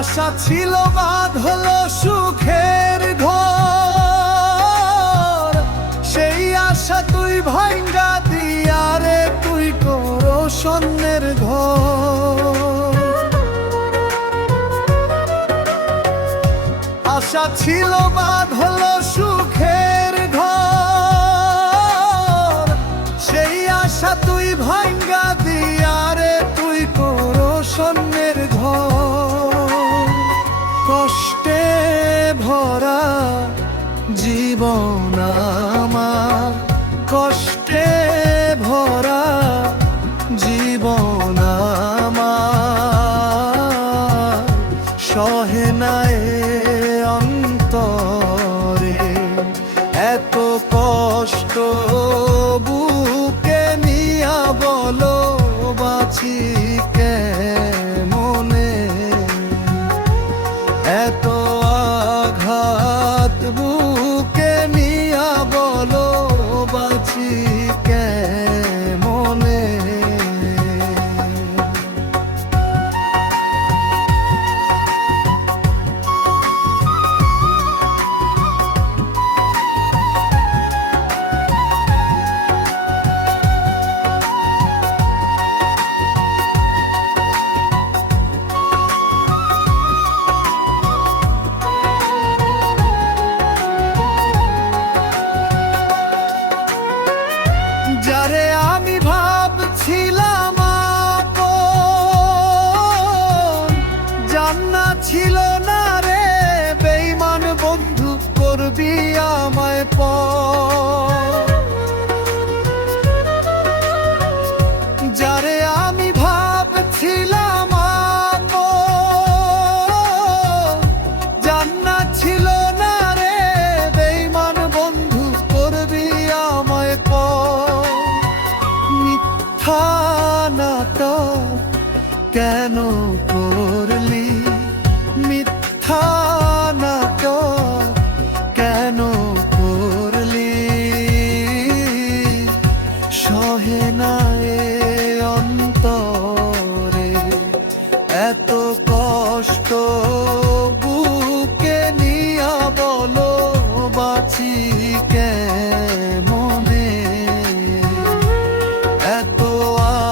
আশা ছিল বাঁধল সুখের ঘর, সেই আশা তুই ভাঙ্গা দিয়া রে তুই করো স্বর্ণের ঘর। আশা ছিল বাঁধল সুখের ঘর, সেই আশা তুই ভাঙ্গা দিয়া রে তুই করো স্বর্ণের ঘর। কষ্টে ভরা জীবন আমার, কষ্টে ভরা জীবন আমার, সহে না এ অন্তরে এত কষ্ট বুকে নিয়া বলো বাঁচি কেমনে, এত আঘাত বুকে নিয়া বলো বাঁচি কেমনে। যারে আমি ভাবছিলাম আপন, জান্নাত ছিল না রে বেঈমান বন্ধু করবি আমায় পর। যারে আমি ভাবছিলাম আপন, জান্নাত ছিল না রে বেঈমান বন্ধু করবি আমায় পর। মিথ্যা নাটক কেন করলি, মিথ্যা নাটক কেন করলি, সহে না এ অন্তরে এত কষ্ট